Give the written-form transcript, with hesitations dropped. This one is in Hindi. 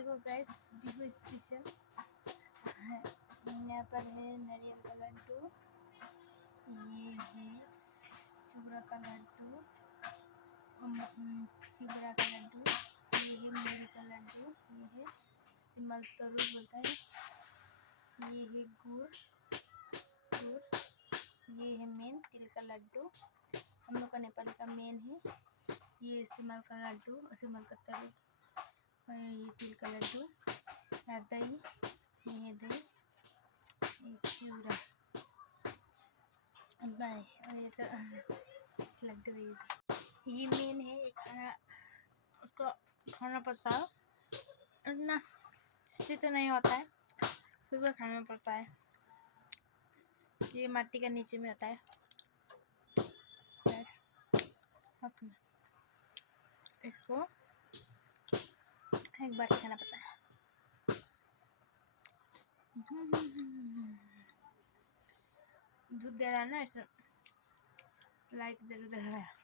देखो गाइस बिगो स्पेशल है। यहाँ पर है नारियल का लड्डू, ये है चिवड़ा का लड्डू, चिवड़ा का लड्डू, ये है मूली का लड्डू, ये है सिमल तरुल बोलता है, ये है गुड़, ये है मेन तिल का लड्डू, हम लोग का नेपाली का मेन है। ये सिमल का लड्डू, सिमल का तरुल, ये तिल का लड्डू, दही, ये दही, ये चिवड़ा बाय, और ये तो लड्डू ये मेन है। ये खाना उसको खाना पड़ता है, इतना टेस्टी तो नहीं होता है, फिर भी खाना पड़ता है। ये मिट्टी का नीचे में होता है, इसको एक बार खाना पड़ता है। धूप दे रहा है ना, ऐसा लाइट दे रहा है।